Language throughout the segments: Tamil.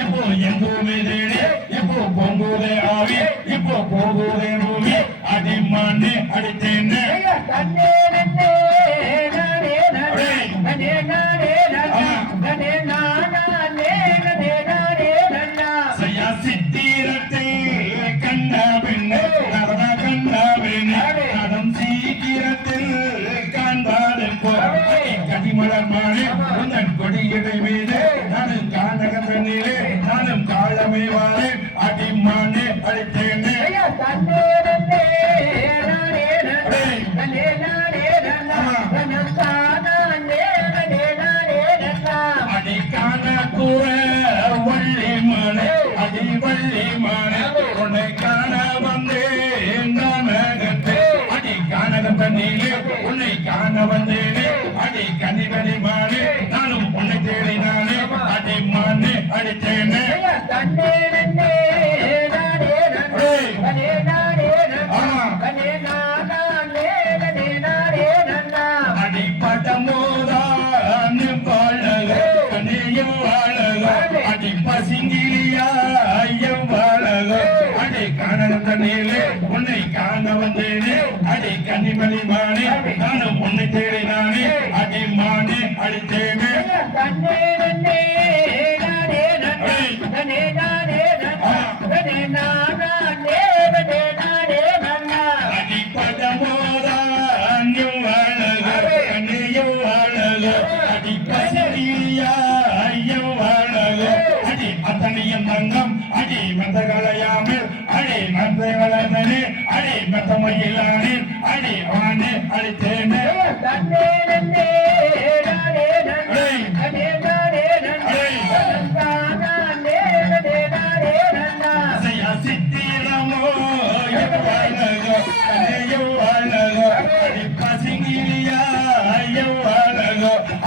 இப்போ எங்குமே தேடி இப்போ பொங்குதே ஆவி இப்போ போகுதே பூமி அடிமானே அடித்தேனே சித்திரத்தை கண்ட பெண்ணே நடன கண்ட பெண்ணே நடம் சீக்கிரத்தில் காண்பாடு கனிமலர் மானே உந்தன் கொடியடை மீது நானும் காணக பெண்ணிலே நானும் காலமே வாழே அடிமானே அடித்தேனே அடிக்கான கூற வள்ளி மனை அடி வள்ளி மனை உன்னை காண வந்தேன் நானகத்தே அடி கானக தண்ணிலே உன்னை காண வந்தேனே அடி கனிவனி மானே நானும் உன்னை தேடினானே அடி மானே அடித்தேனே அடி பசிங்கிலியா அடி காண தண்ணீரே உன்னை காண வந்தேனே அடி கன்னிமணி மானே நானும் உன்னை தேடினானே அடி மானே அடித்தேனே அடி பதமோதா அடி பசிங்கிலியா அத்தனையும் தங்கம் அடி மெத்த கலையாமல் அடி மெத்தை வளர்ந்தனே அடி மெத்த மயிலானே அடி வானே அடித்தேனே சித்திரமோ அடி பசிங்கிலியா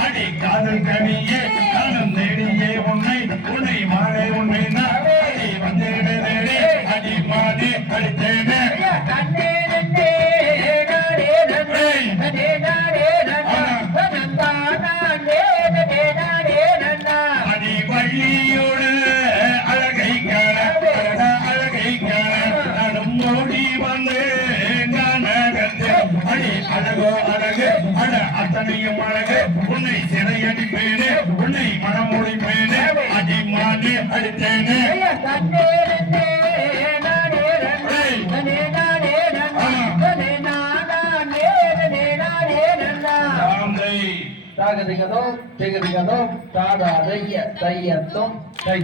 அடி காதல் கனியே நானும் தேடியே உன்னை உன்னை மாலை உன்னை நாடி வந்தேனே அடி மாடி அடித்தேனே அடி வள்ளியோடு அழகை காண அழகை காண நானும் ஓடி வந்தேன் அடி அழகோ அழகு அட அத்தனையும் அழகு உன்னை சிறையடிப்பேனே உன்னை மனம் முடிப்பேனே அடி மாடி அடித்தேனே தாகதிகதோ திகதிகதோ தாடாதைய தையத்தோம் தை